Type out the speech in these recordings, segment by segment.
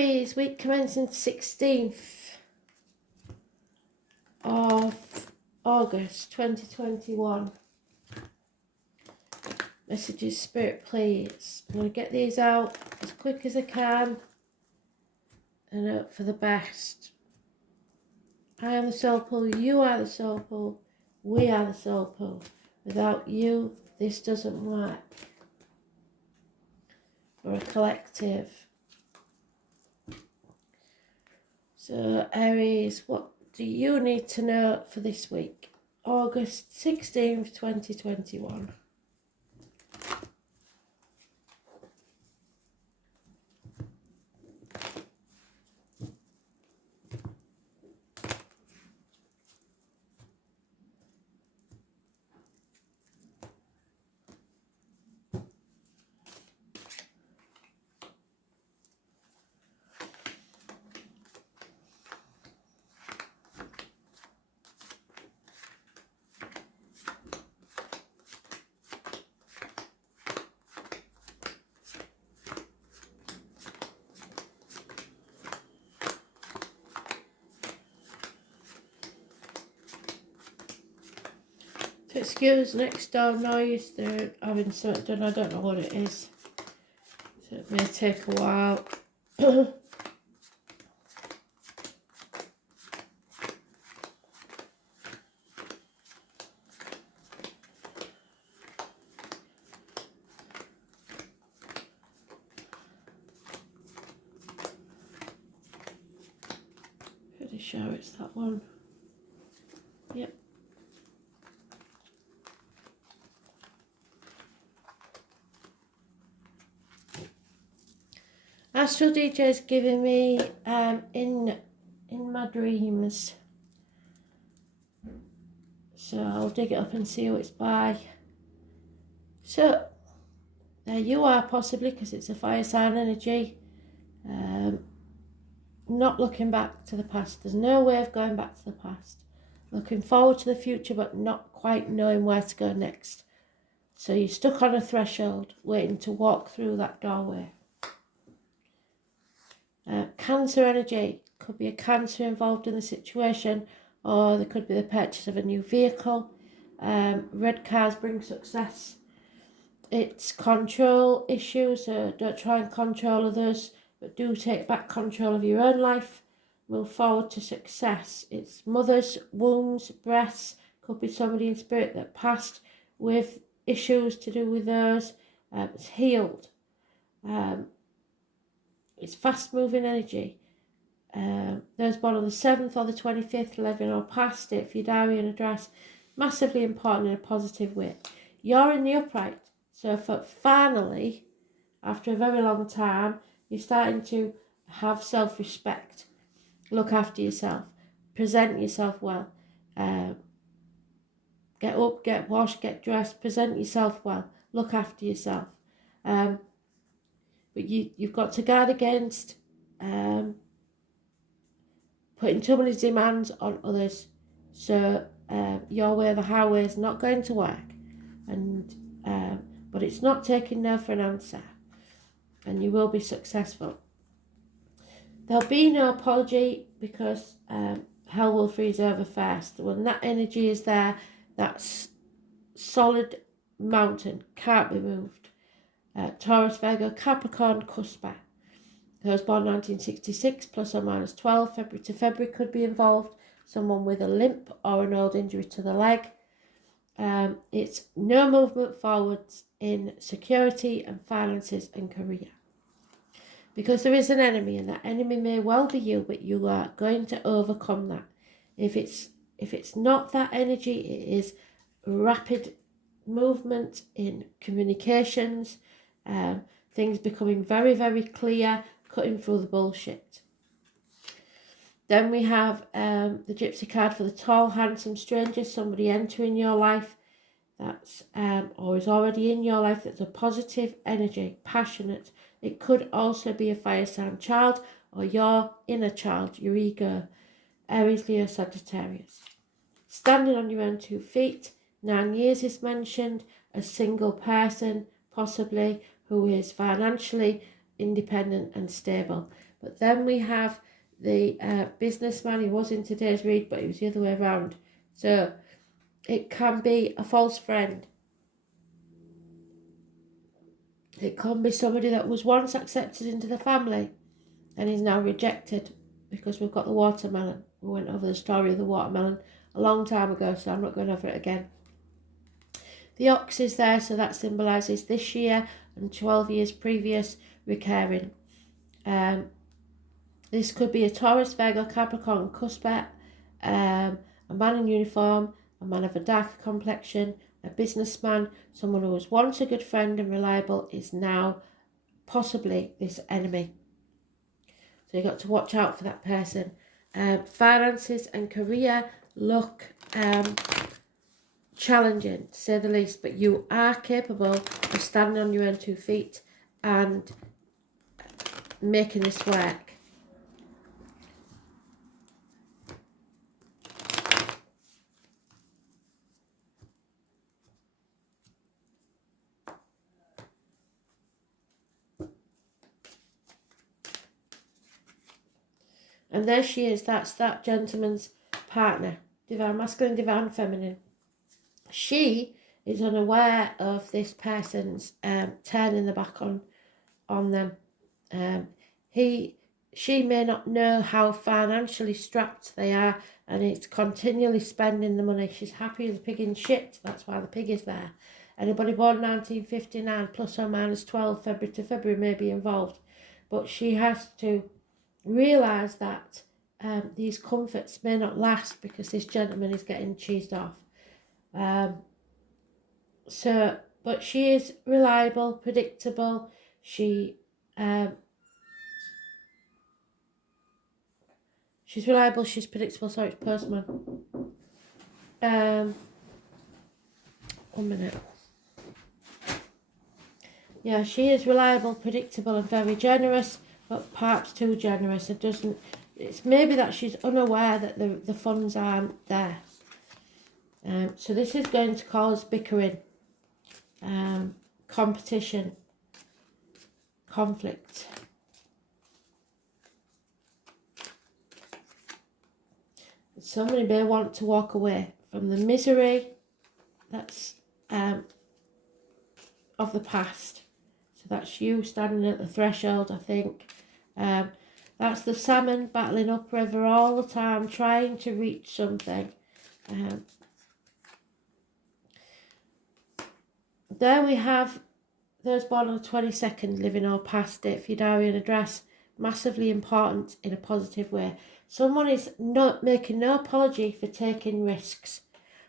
Aries, week commencing 16th of August 2021. Messages, Spirit, please. I'm going to get these out as quick as I can and hope for the best. I am the soul pool, you are the soul pool, we are the soul pool. Without you, this doesn't work. We're a collective. So Aries, what do you need to know for this week? August 16th, 2021. Excuse next door noise, they're having something done, I don't know what it is, so it may take a while. Pretty sure it's that one. Yep. Astral DJ is giving me in my dreams, so I'll dig it up and see who it's by. So there you are, possibly, because it's a fire sign energy. Not looking back to the past. There's no way of going back to the past. Looking forward to the future, but not quite knowing where to go next. So you're stuck on a threshold, waiting to walk through that doorway. Cancer energy. Could be a cancer involved in the situation, or there could be the purchase of a new vehicle. Red cars bring success. It's control issues, so don't try and control others, but do take back control of your own life. Move forward to success. It's mothers, wombs, breasts. Could be somebody in spirit that passed with issues to do with those. It's healed. It's fast moving energy. Those born on the 7th or the 25th, 11 or past it, for your diary and address, massively important in a positive way. You're in the upright, so finally, after a very long time, you're starting to have self-respect. Look after yourself. Present yourself well. Get up, get washed, get dressed. Present yourself well. Look after yourself. But you've got to guard against putting too many demands on others. So your way or the highway is not going to work. But it's not taking no for an answer. And you will be successful. There'll be no apology, because hell will freeze over first. When that energy is there, that solid mountain can't be moved. Taurus, Virgo, Capricorn, Cuspa. Those born 1966, plus or minus 12, February to February could be involved. Someone with a limp or an old injury to the leg. It's no movement forwards in security and finances and career. Because there is an enemy, and that enemy may well be you, but you are going to overcome that. If it's not that energy, it is rapid movement in communications, things becoming very, very clear, cutting through the bullshit. Then we have the Gypsy card for the tall, handsome stranger, somebody entering your life that's or is already in your life, that's a positive energy, passionate. It could also be a fire sign child or your inner child, your ego. Aries, Leo, Sagittarius. Standing on your own 2 feet, 9 years is mentioned, a single person, possibly, who is financially independent and stable. But then we have the businessman. He was in today's read, but it was the other way around. So it can be a false friend. It can be somebody that was once accepted into the family and is now rejected, because we've got the watermelon. We went over the story of the watermelon a long time ago, so I'm not going over it again. The ox is there, so that symbolises this year and 12 years previous recurring. This could be a Taurus, Virgo, Capricorn, Cuspet, a man in uniform, a man of a darker complexion, a businessman, someone who was once a good friend and reliable is now possibly this enemy. So you've got to watch out for that person. Finances and career look challenging, to say the least, but you are capable of standing on your own 2 feet and making this work. And there she is. That's that gentleman's partner. Divine masculine, divine feminine. She is unaware of this person's turning the back on them. She may not know how financially strapped they are, and it's continually spending the money. She's happy as a pig in shit. That's why the pig is there. Anybody born 1959 plus or minus 12 February to February may be involved, but she has to realise that these comforts may not last because this gentleman is getting cheesed off. But she is reliable, predictable. She's reliable, she's predictable. Sorry, it's postman. 1 minute. Yeah, she is reliable, predictable, and very generous, but perhaps too generous. It's maybe that she's unaware that the funds aren't there. So this is going to cause bickering, competition, conflict. Somebody may want to walk away from the misery that's of the past. So that's you standing at the threshold, I think. That's the salmon battling upriver all the time, trying to reach something. There we have those born on the 22nd, living or past it, for your diary and address. Massively important in a positive way. Someone is not making no apology for taking risks,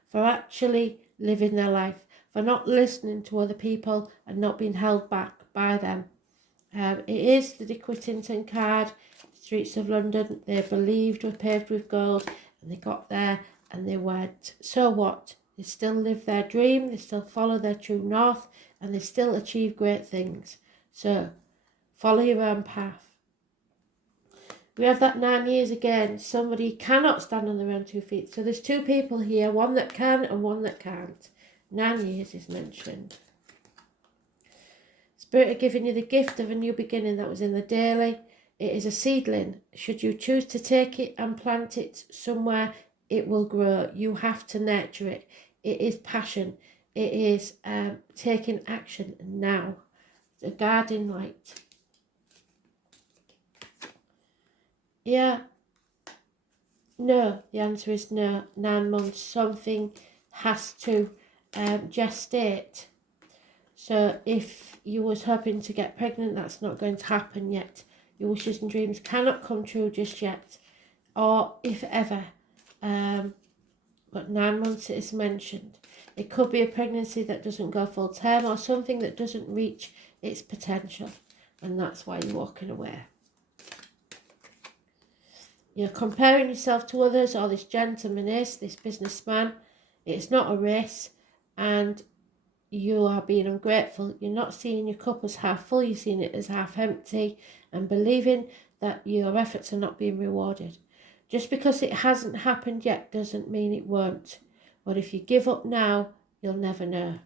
for actually living their life, for not listening to other people and not being held back by them. It is the Dick Whittington card. Streets of London, they believed were paved with gold, and they got there and they went, so what? They still live their dream, they still follow their true north, and they still achieve great things. So follow your own path. We have that 9 years again. Somebody cannot stand on their own 2 feet. So there's 2 people here, one that can and one that can't. 9 years is mentioned. Spirit are giving you the gift of a new beginning. That was in the daily. It is a seedling. Should you choose to take it and plant it somewhere, it will grow. You have to nurture it. It is passion. It is taking action now. The guiding light. Yeah. No, the answer is no. 9 months. Something has to gestate. So if you was hoping to get pregnant, that's not going to happen yet. Your wishes and dreams cannot come true just yet, or if ever. But 9 months is mentioned. It could be a pregnancy that doesn't go full term, or something that doesn't reach its potential, and that's why you're walking away. You're comparing yourself to others, or this gentleman is, this businessman. It's not a race, and you are being ungrateful. You're not seeing your cup as half full, you're seeing it as half empty, and believing that your efforts are not being rewarded. Just because it hasn't happened yet doesn't mean it won't. But if you give up now, you'll never know.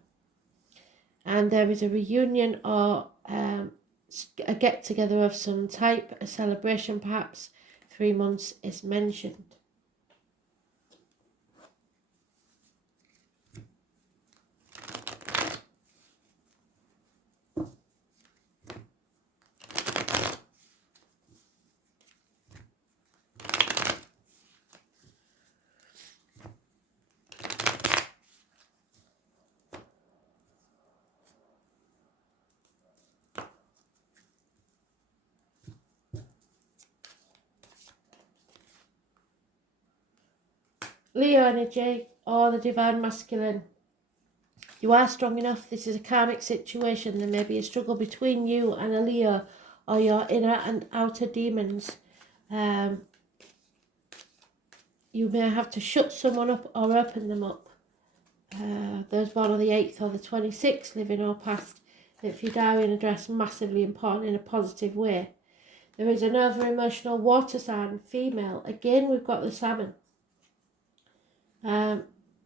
And there is a reunion or a get-together of some type, a celebration perhaps. 3 months is mentioned. Leo energy or the divine masculine. You are strong enough. This is a karmic situation. There may be a struggle between you and a Leo or your inner and outer demons. You may have to shut someone up or open them up. Those born on the 8th or the 26th, living or past, if your diary and address, massively important in a positive way. There is an over-emotional water sign, female. Again, we've got the salmon.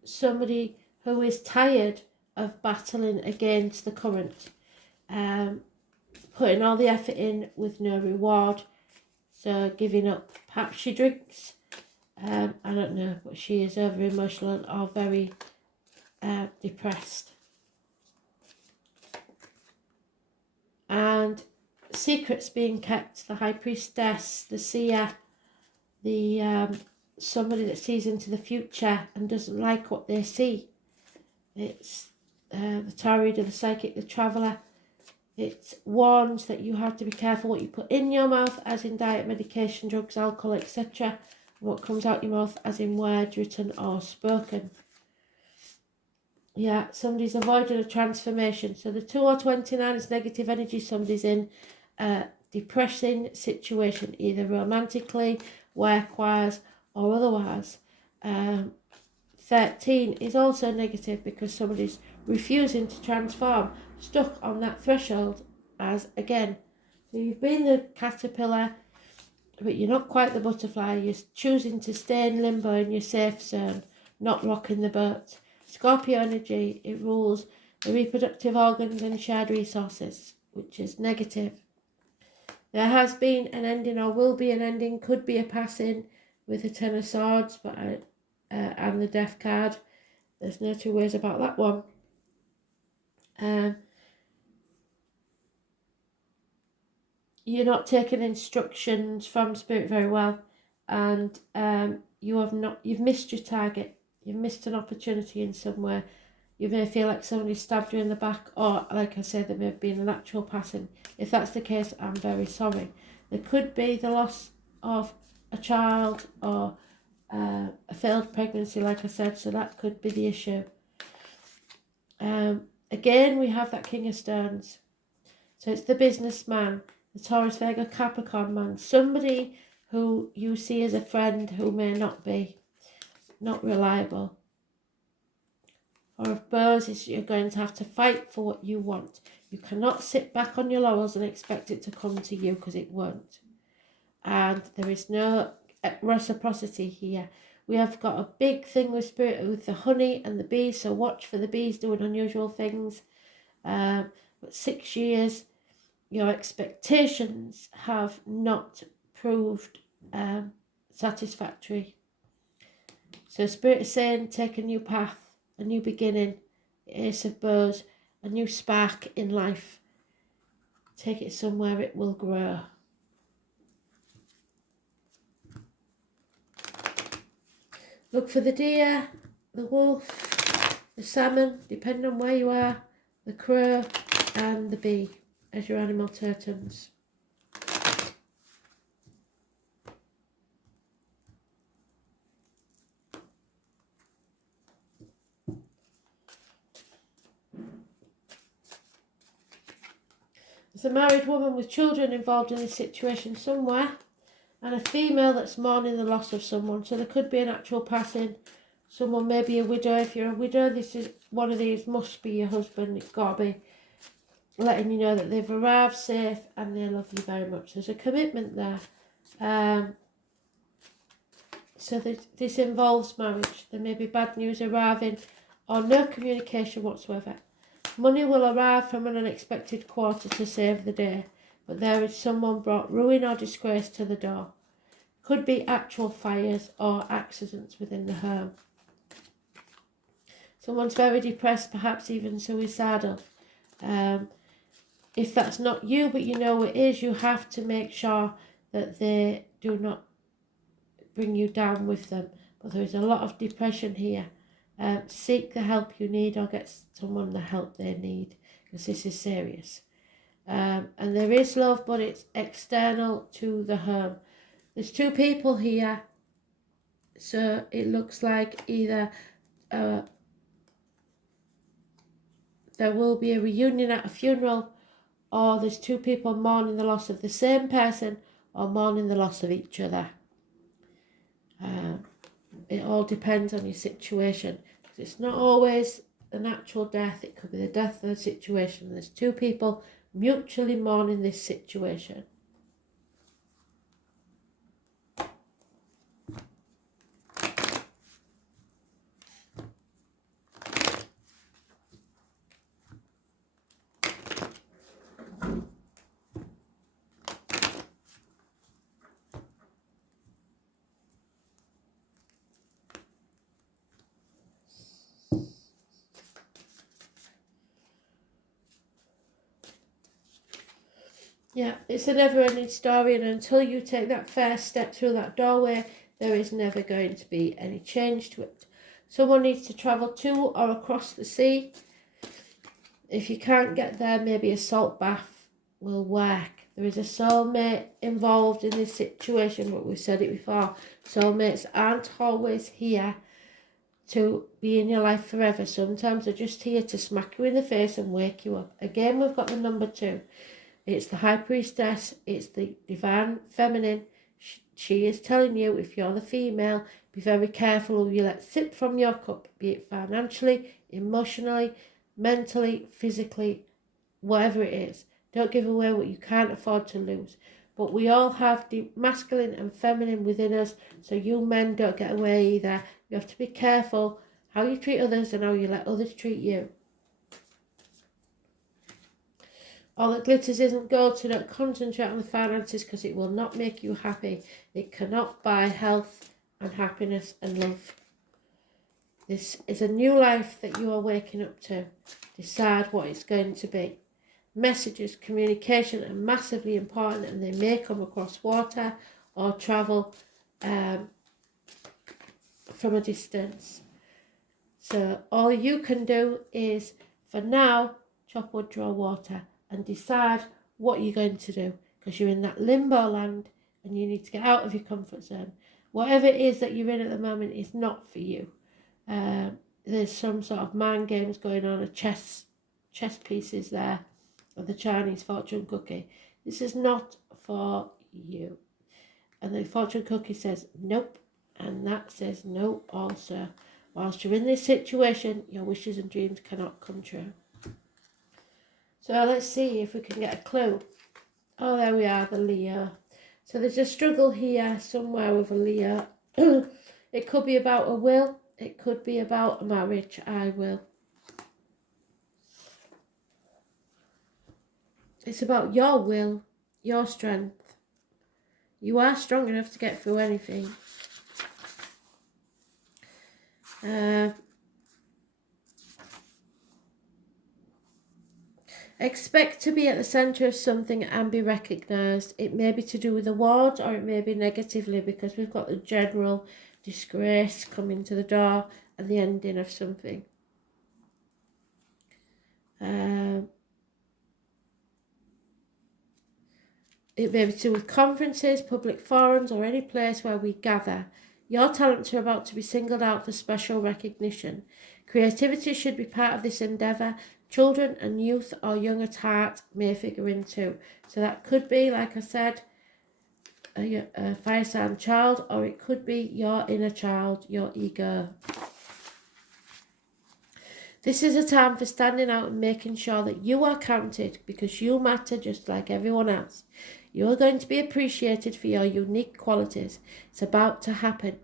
Somebody who is tired of battling against the current, putting all the effort in with no reward, so giving up. Perhaps she drinks, I don't know, but she is over emotional or very depressed. And secrets being kept, the High Priestess, the Seer, the somebody that sees into the future and doesn't like what they see. It's the Tarot reader, the Psychic, the Traveller. It warns that you have to be careful what you put in your mouth, as in diet, medication, drugs, alcohol, etc. What comes out your mouth, as in words written or spoken. Yeah, somebody's avoiding a transformation. So the 2 or 29 is negative energy. Somebody's in a depressing situation, either romantically, work-wise, or otherwise. 13 is also negative because somebody's refusing to transform, stuck on that threshold as again. So you've been the caterpillar, but you're not quite the butterfly. You're choosing to stay in limbo in your safe zone, not rocking the boat. Scorpio energy, it rules the reproductive organs and shared resources, which is negative. There has been an ending or will be an ending, could be a passing with the Ten of Swords, but and the Death card. There's no two ways about that one. You're not taking instructions from Spirit very well, and you've missed your target. You've missed an opportunity in somewhere. You may feel like somebody stabbed you in the back, or like I said, there may have been an actual passing. If that's the case, I'm very sorry. There could be the loss of a child or a failed pregnancy, like I said, so that could be the issue. Again, we have that King of Stones. So it's the businessman, the Taurus, Virgo, Capricorn man, somebody who you see as a friend who may not be, not reliable. Or of Bows, you're going to have to fight for what you want. You cannot sit back on your laurels and expect it to come to you, because it won't. And there is no reciprocity here. We have got a big thing with Spirit with the honey and the bees, so watch for the bees doing unusual things. But 6 years, your expectations have not proved satisfactory. So Spirit is saying, take a new path, a new beginning. Ace of Bows, a new spark in life. Take it somewhere it will grow. Look for the deer, the wolf, the salmon, depending on where you are, the crow and the bee as your animal totems. There's a married woman with children involved in this situation somewhere, and a female that's mourning the loss of someone. So there could be an actual passing. Someone may be a widow. If you're a widow, this is one of these must be your husband. It's got to be letting you know that they've arrived safe and they love you very much. There's a commitment there. So this involves marriage. There may be bad news arriving or no communication whatsoever. Money will arrive from an unexpected quarter to save the day. but there is someone brought ruin or disgrace to the door. Could be actual fires or accidents within the home. Someone's very depressed, perhaps even suicidal. If that's not you, but you know it is, you have to make sure that they do not bring you down with them. But there is a lot of depression here. Seek the help you need, or get someone the help they need, because this is serious. And there is love, but it's external to the home. There's two people here, so it looks like either there will be a reunion at a funeral, or there's two people mourning the loss of the same person, or mourning the loss of each other. It all depends on your situation. It's not always a natural death, it could be the death of the situation. There's two people mutually mourning this situation. Yeah, it's a never-ending story, and until you take that first step through that doorway, there is never going to be any change to it. Someone needs to travel to or across the sea. If you can't get there, maybe a salt bath will work. There is a soulmate involved in this situation, but we've said it before. Soulmates aren't always here to be in your life forever. Sometimes they're just here to smack you in the face and wake you up. Again, we've got the number 2. It's the High Priestess. It's the Divine Feminine. She is telling you, if you're the female, be very careful who you let sip from your cup, be it financially, emotionally, mentally, physically, whatever it is. Don't give away what you can't afford to lose. But we all have the masculine and feminine within us, so you men don't get away either. You have to be careful how you treat others and how you let others treat you. All that glitters isn't gold, so don't concentrate on the finances, because it will not make you happy. It cannot buy health and happiness and love. This is a new life that you are waking up to. Decide what it's going to be. Messages, communication are massively important, and they may come across water or travel from a distance. So all you can do is, for now, chop wood, draw water, and decide what you're going to do, because you're in that limbo land and you need to get out of your comfort zone. Whatever it is that you're in at the moment is not for you. There's some sort of mind games going on, chess pieces there, of the Chinese fortune cookie. This is not for you. And the fortune cookie says nope, and that says no also. Whilst you're in this situation, your wishes and dreams cannot come true. So let's see if we can get a clue. Oh, there we are, the Leo. So there's a struggle here somewhere with a Leo. It could be about a will. It could be about a marriage. I will. It's about your will, your strength. You are strong enough to get through anything. Expect to be at the centre of something and be recognised. It may be to do with awards, or it may be negatively, because we've got the general disgrace coming to the door and the ending of something. It may be to do with conferences, public forums, or any place where we gather. Your talents are about to be singled out for special recognition. Creativity should be part of this endeavour. Children and youth or young at heart may figure in too. So that could be, like I said, a fire sign child, or it could be your inner child, your ego. This is a time for standing out and making sure that you are counted, because you matter just like everyone else. You are going to be appreciated for your unique qualities. It's about to happen.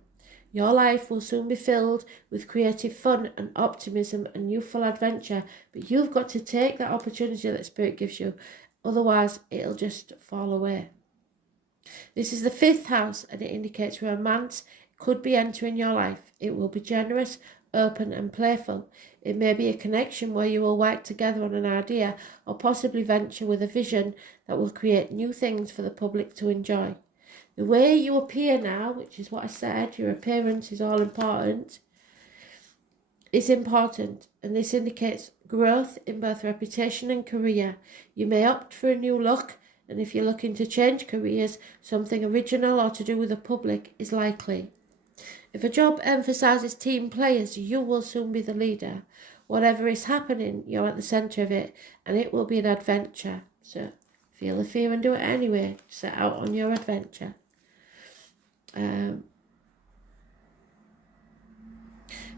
Your life will soon be filled with creative fun and optimism and youthful adventure, but you've got to take that opportunity that Spirit gives you. Otherwise, it'll just fall away. This is the 5th house, and it indicates romance could be entering your life. It will be generous, open and playful. It may be a connection where you will work together on an idea or possibly venture with a vision that will create new things for the public to enjoy. The way you appear now, which is what I said, your appearance is all important, is important, and this indicates growth in both reputation and career. You may opt for a new look, and if you're looking to change careers, something original or to do with the public is likely. If a job emphasises team players, you will soon be the leader. Whatever is happening, you're at the centre of it, and it will be an adventure. So feel the fear and do it anyway. Set out on your adventure.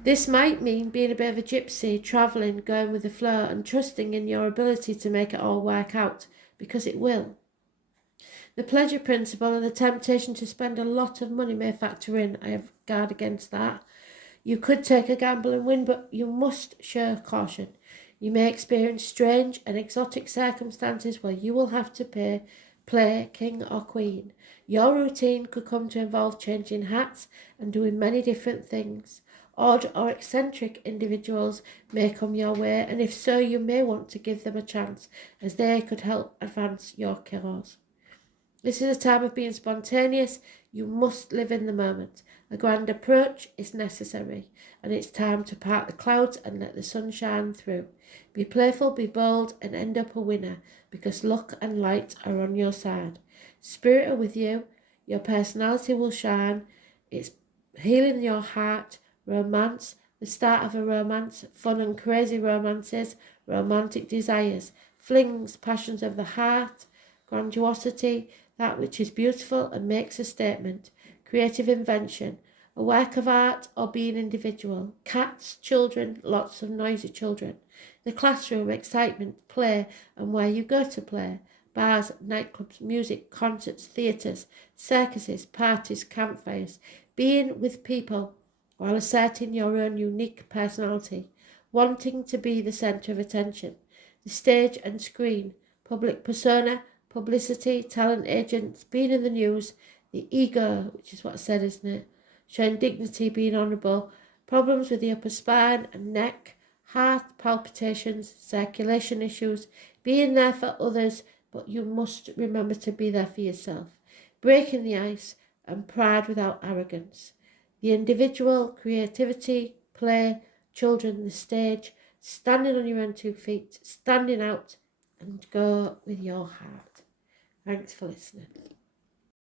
This might mean being a bit of a gypsy, travelling, going with the flow, and trusting in your ability to make it all work out, because it will. The pleasure principle and the temptation to spend a lot of money may factor in. I have guard against that. You could take a gamble and win, but you must show caution. You may experience strange and exotic circumstances where you will have to play king or queen. Your routine could come to involve changing hats and doing many different things. Odd or eccentric individuals may come your way, and if so, you may want to give them a chance, as they could help advance your cause. This is a time of being spontaneous. You must live in the moment. A grand approach is necessary, and it's time to part the clouds and let the sun shine through. Be playful, be bold, and end up a winner, because luck and light are on your side. Spirit are with you. Your personality will shine. It's healing your heart. Romance, the start of a romance, fun and crazy romances, romantic desires, flings, passions of the heart, grandiosity, that which is beautiful and makes a statement, creative invention, a work of art or being individual, cats, children, lots of noisy children, the classroom, excitement, play and where you go to play, bars, nightclubs, music, concerts, theatres, circuses, parties, campfires, being with people while asserting your own unique personality, wanting to be the centre of attention, the stage and screen, public persona, publicity, talent agents, being in the news, the ego, which is what I said, isn't it? Showing dignity, being honourable, problems with the upper spine and neck, heart palpitations, circulation issues, being there for others, but you must remember to be there for yourself, breaking the ice, and pride without arrogance. The individual, creativity, play, children, the stage, standing on your own 2 feet, standing out, and go with your heart. Thanks for listening.